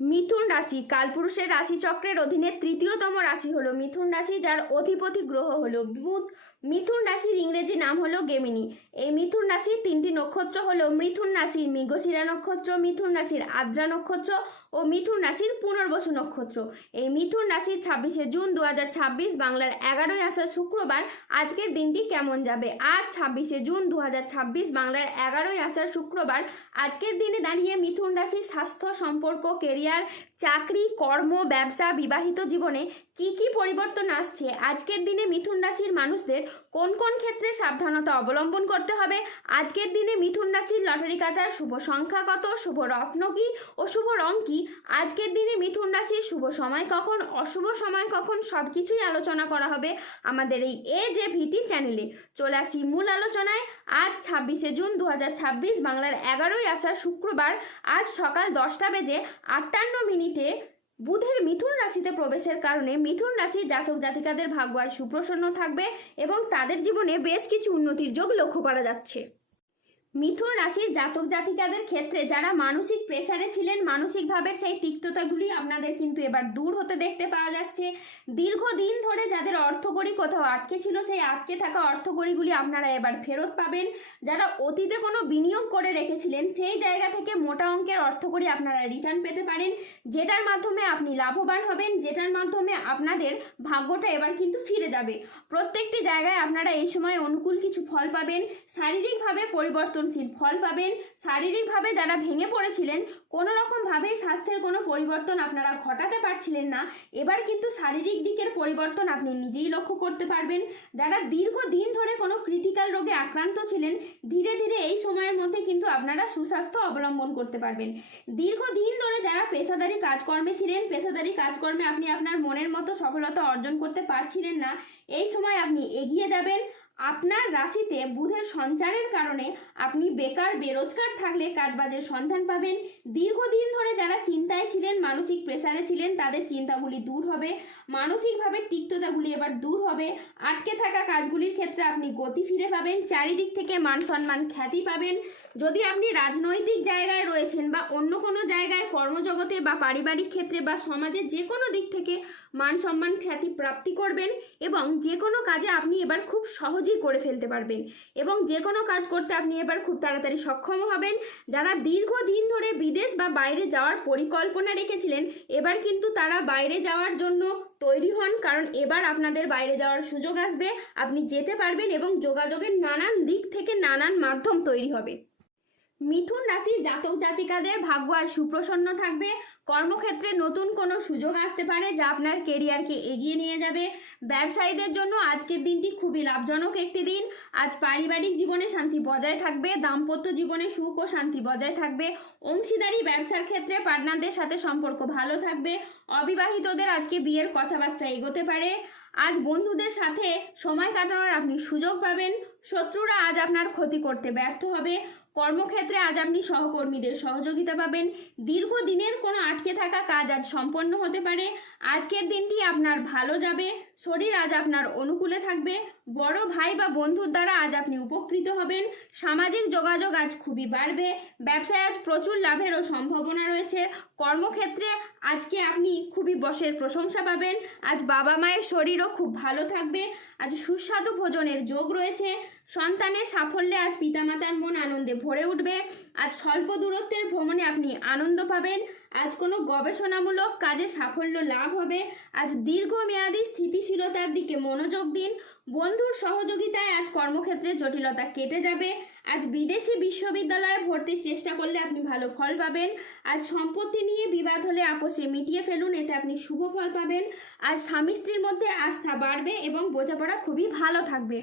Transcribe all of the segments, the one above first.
মিথুন রাশি কালপুরুষের রাশিচক্রের অধীনে তৃতীয়তম রাশি হলো মিথুন রাশি, যার অধিপতি গ্রহ হলো বুধ। মিথুন রাশির ইংরেজি নাম হলো গেমিনি। এই মিথুন রাশির তিনটি নক্ষত্র হলো মিথুন রাশির মৃগশিরা নক্ষত্র, মিথুন রাশির আদ্রা নক্ষত্র ও মিথুন রাশির পুনর্বসু নক্ষত্র। এই মিথুন রাশির 26শে জুন 2026 বাংলার 11ই আষাঢ় শুক্রবার আজকের দিনটি কেমন যাবে। আজ 26শে জুন 2026 বাংলার 11ই আষাঢ় শুক্রবার আজকের দিনে দাঁড়িয়ে মিথুন রাশির স্বাস্থ্য, সম্পর্ক, কেরিয়ার, চাকরি, কর্ম, ব্যবসা, বিবাহিত জীবনে কি কি পরিবর্তন আসছে, আজকের দিনে মিথুন রাশির মানুষদের কোন কোন ক্ষেত্রে সাবধানতা অবলম্বন করতে হবে, আজকের দিনে মিথুন রাশির লটারি কাটার শুভ সংখ্যা কত, শুভ রত্ন কি ও শুভ রং কি, আজকের দিনে মিথুন রাশির শুভ সময় কখন, অশুভ সময় কখন, সব কিছুই আলোচনা করা হবে আমাদের এই AJVT চ্যানেলে। চলে আসি মূল আলোচনায়। আজ 26শে জুন 2026 বাংলার 11ই আষাঢ় শুক্রবার আজ সকাল 10টা বেজে 58 বুধের মিথুন রাশিতে প্রবেশের কারণে মিথুন রাশির জাতক জাতিকাদের ভাগ্য আজ সুপ্রসন্ন থাকবে এবং তাদের জীবনে বেশ কিছু উন্নতির যোগ লক্ষ্য করা যাচ্ছে। মিথুন রাশির জাতক জাতিকাদের ক্ষেত্রে যারা মানসিক প্রেসারে ছিলেন, মানসিকভাবে সেই তিক্ততাগুলি আপনাদের কিন্তু এবার দূর হতে দেখতে পাওয়া যাচ্ছে। দীর্ঘদিন ধরে যাদের অর্থকড়ি কোথাও আটকে ছিল, সেই আটকে থাকা অর্থকড়িগুলি আপনারা এবার ফেরত পাবেন। যারা অতীতে কোনো বিনিয়োগ করে রেখেছিলেন, সেই জায়গা থেকে মোটা অঙ্কের অর্থকড়ি আপনারা রিটার্ন পেতে পারেন, যেটার মাধ্যমে আপনি লাভবান হবেন, যেটার মাধ্যমে আপনাদের ভাগ্যটা এবার কিন্তু ফিরে যাবে। প্রত্যেকটি জায়গায় আপনারা এই সময় অনুকূল কিছু ফল পাবেন। শারীরিকভাবে পরিবর্তনশীল ফল পাবেন। শারীরিকভাবে যারা ভেঙে পড়েছিলেন, কোনো রকমভাবেই স্বাস্থ্যের কোনো পরিবর্তন আপনারা ঘটাতে পারছিলেন না, এবার কিন্তু শারীরিক দিকের পরিবর্তন আপনি নিজেই লক্ষ্য করতে পারবেন। যারা দীর্ঘদিন ধরে কোনো ক্রিটিক্যাল রোগে আক্রান্ত ছিলেন, ধীরে ধীরে এই সময়ের মধ্যে কিন্তু আপনারা সুস্বাস্থ্য অবলম্বন করতে পারবেন। দীর্ঘদিন ধরে যারা পেশাদারি কাজকর্মে ছিলেন, পেশাদারি কাজকর্মে আপনি আপনার মনের মতো সফলতা অর্জন করতে পারছিলেন না, এই সময় আপনি এগিয়ে যাবেন। আপনার রাশিতে বুধের সঞ্চারের কারণে আপনি বেকার বেরোজগার থাকলে কাজবাজের সন্ধান পাবেন। দীর্ঘদিন ধরে যারা চিন্তায় ছিলেন, মানসিক প্রেসারে ছিলেন, তাদের চিন্তাগুলি দূর হবে। মানসিকভাবে তিক্ততাগুলি এবার দূর হবে। আটকে থাকা কাজগুলির ক্ষেত্রে আপনি গতি ফিরে পাবেন। চারিদিক থেকে মান সম্মান, খ্যাতি পাবেন। যদি আপনি রাজনৈতিক জায়গায় রয়েছেন বা অন্য কোনো জায়গায় কর্মজগতে বা পারিবারিক ক্ষেত্রে বা সমাজের যে কোনো দিক থেকে মান সম্মান, খ্যাতি প্রাপ্তি করবেন এবং যে কোনো কাজে আপনি এবার খুব সহজেই করে ফেলতে পারবেন এবং যে কোনো কাজ করতে আপনি এবার খুব তাড়াতাড়ি সক্ষম হবেন। যারা দীর্ঘদিন ধরে বিদেশ বা বাইরে যাওয়ার পরিকল্পনা রেখেছিলেন, এবার কিন্তু তারা বাইরে যাওয়ার জন্য তৈরি হন, কারণ এবার আপনাদের বাইরে যাওয়ার সুযোগ আসবে, আপনি যেতে পারবেন এবং যোগাযোগের নানান দিক থেকে নানান মাধ্যম তৈরি হবে। মিথুন রাশির জাতক জাতিকাদের ভাগ্য আজ সুপ্রসন্ন থাকবে। কর্মক্ষেত্রে নতুন কোনো সুযোগ আসতে পারে যা আপনার কেরিয়ারকে এগিয়ে নিয়ে যাবে। ব্যবসায়ীদের জন্য আজকের দিনটি খুবই লাভজনক একটি দিন। আজ পারিবারিক জীবনে শান্তি বজায় থাকবে, দাম্পত্য জীবনে সুখ ও শান্তি বজায় থাকবে। অংশীদারি ব্যবসার ক্ষেত্রে পার্টনারদের সাথে সম্পর্ক ভালো থাকবে। অবিবাহিতদের আজকে বিয়ের কথাবার্তা এগোতে পারে। আজ বন্ধুদের সাথে সময় কাটানোর আপনি সুযোগ পাবেন। শত্রুরা আজ আপনার ক্ষতি করতে ব্যর্থ হবে। কর্মক্ষেত্রে আজ আপনি সহকর্মীদের সহযোগিতা পাবেন। দীর্ঘদিনের কোনো আটকে থাকা কাজ আজ সম্পন্ন হতে পারে। আজকের দিনটি আপনার ভালো যাবে। শরীর আজ আপনার অনুকূলে থাকবে। বড় ভাই বা বন্ধুর দ্বারা আজ আপনি উপকৃত হবেন। সামাজিক যোগাযোগ আজ খুবই বাড়বে। ব্যবসায় আজ প্রচুর লাভেরও সম্ভাবনা রয়েছে। কর্মক্ষেত্রে আজকে আপনি খুবই বসের প্রশংসা পাবেন। আজ বাবা মায়ের শরীরও খুব ভালো থাকবে। আজ সুস্বাদু ভোজনের যোগ রয়েছে। সন্তানের সাফল্যে আজ পিতামাতার মন আনন্দে ভরে উঠবে। আজ স্বল্প দূরত্বের ভ্রমণে আপনি আনন্দ পাবেন। আজ কোনো গবেষণামূলক কাজে সাফল্য লাভ হবে। আজ দীর্ঘমেয়াদী স্থিতিশীলতার দিকে মনোযোগ দিন। বন্ধুর সহযোগিতায় আজ কর্মক্ষেত্রে জটিলতা কেটে যাবে। আজ বিদেশি বিশ্ববিদ্যালয়ে ভর্তির চেষ্টা করলে আপনি ভালো ফল পাবেন। আজ সম্পত্তি নিয়ে বিবাদ হলে আপোষে মিটিয়ে ফেলুন, এতে আপনি শুভ ফল পাবেন। আজ স্বামী স্ত্রীর মধ্যে আস্থা বাড়বে এবং বোঝাপড়া খুবই ভালো থাকবে।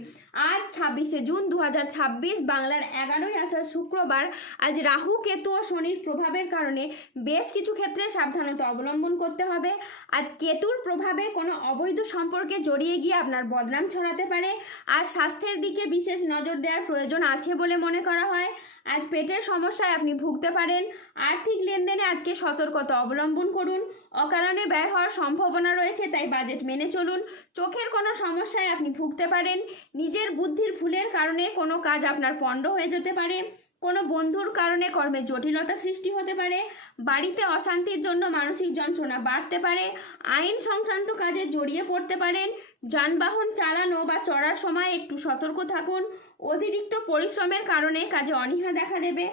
আজ 26শে জুন 2026 বাংলার 11ই আষাঢ় শুক্রবার আজ রাহু, কেতু ও শনির প্রভাবের কারণে বেশ কিছু ক্ষেত্রে সাবধানতা অবলম্বন করতে হবে। আজ কেতুর প্রভাবে কোনো অবৈধ সম্পর্কে জড়িয়ে গিয়ে আপনার বদনাম ছড়াতে পারে। আজ স্বাস্থ্যের দিকে বিশেষ নজর দেওয়ার প্রয়োজন আছে বলে মনে করা হয়। আজ পেটের সমস্যায় আপনি ভুগতে পারেন। আর্থিক লেনদেনে আজকে সতর্কতা অবলম্বন করুন। অকারণে ব্যয় হওয়ার সম্ভাবনা রয়েছে, তাই বাজেট মেনে চলুন। চোখের কোনো সমস্যায় আপনি ভুগতে পারেন। নিজের বুদ্ধির ভুলের কারণে কোনো কাজ আপনার পণ্ড হয়ে যেতে পারে। কোনো বন্ধুর কারণে কর্মে জটিলতা সৃষ্টি হতে পারে, বাড়িতে অশান্তির জন্য মানসিক যন্ত্রণা বাড়তে পারে, আইন সংক্রান্ত কাজে জড়িয়ে পড়তে পারেন, যানবাহন চালানো বা চড়ার সময় একটু সতর্ক থাকুন, অতিরিক্ত পরিশ্রমের কারণে কাজে অনীহা দেখা দেবে,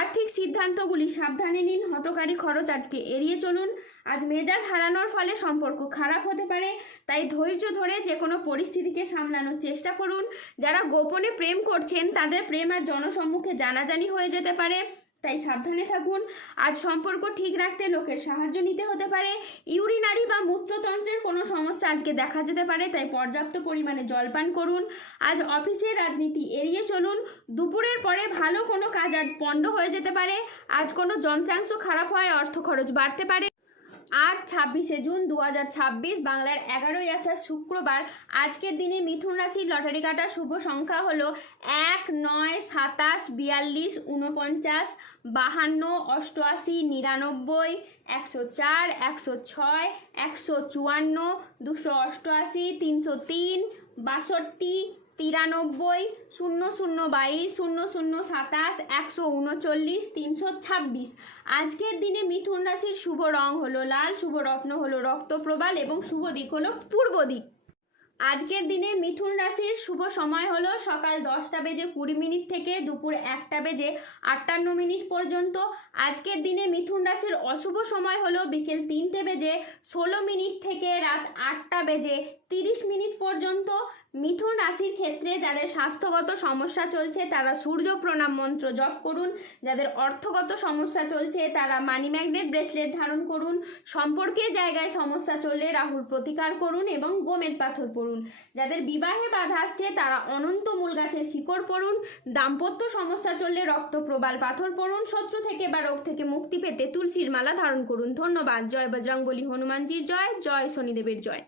আর্থিক সিদ্ধান্তগুলি সাবধানে নিন, হঠকারী খরচ আজকে এড়িয়ে চলুন। আজ মেজাজ হারানোর ফলে সম্পর্ক খারাপ হতে পারে, তাই ধৈর্য ধরে যে কোনো পরিস্থিতিকে সামলানোর চেষ্টা করুন। যারা গোপনে প্রেম করছেন তাদের প্রেম আর জনসম্মুখে জানাজানি হয়ে যেতে পারে, তাই সাবধানে থাকুন। আজ সম্পর্ক ঠিক রাখতে লোকের সাহায্য নিতে হতে পারে। ইউরিনারি বা মূত্রতন্ত্রের কোনো সমস্যা আজকে দেখা যেতে পারে, তাই পর্যাপ্ত পরিমাণে জলপান করুন। আজ অফিসের রাজনীতি এড়িয়ে চলুন। দুপুরের পরে ভালো কোনো কাজ আজ পণ্ড হয়ে যেতে পারে। আজ কোনো যন্ত্রাংশ খারাপ হয়, অর্থ খরচ বাড়তে পারে। আজ 26শে জুন 2026, বাংলার 11ই আষাঢ় শুক্রবার। আজকের দিনে মিথুন রাশির লটারি কাটার শুভ সংখ্যা হলো 1, 9, 27, 42, 49, 52, 88, 99, 104, 106, 154, 288, 303, 62, 93, 0022, 0027, 139, 326। আজকের দিনে মিথুন রাশির শুভ রং হলো লাল, শুভ রত্ন হলো রক্তপ্রবাল এবং শুভ দিক হলো পূর্ব দিক। আজকের দিনে মিথুন রাশির শুভ সময় হলো সকাল 10:20 থেকে দুপুর 1:58 পর্যন্ত। আজকের দিনে মিথুন রাশির অশুভ সময় হলো বিকেল 3:16 থেকে রাত 8:30 পর্যন্ত। মিথুন রাশির ক্ষেত্রে যাদের স্বাস্থ্যগত সমস্যা চলছে তারা সূর্য প্রণাম মন্ত্র জপ করুন। যাদের অর্থগত সমস্যা চলছে তারা মানি ম্যাগনেট ব্রেসলেট ধারণ করুন। সম্পর্কের জায়গায় সমস্যা চললে রাহুর প্রতিকার করুন এবং গোমেদ পাথর পড়ুন। যাদের বিবাহে বাধা আসছে তারা অনন্ত মূল গাছের শিকড় পড়ুন। দাম্পত্য সমস্যা চললে রক্ত প্রবাল পাথর পড়ুন। শত্রু থেকে বা রোগ থেকে মুক্তি পেতে তুলসীর মালা ধারণ করুন। ধন্যবাদ। জয় বজরংবলী, হনুমানজির জয়, জয় শনিদেবের জয়।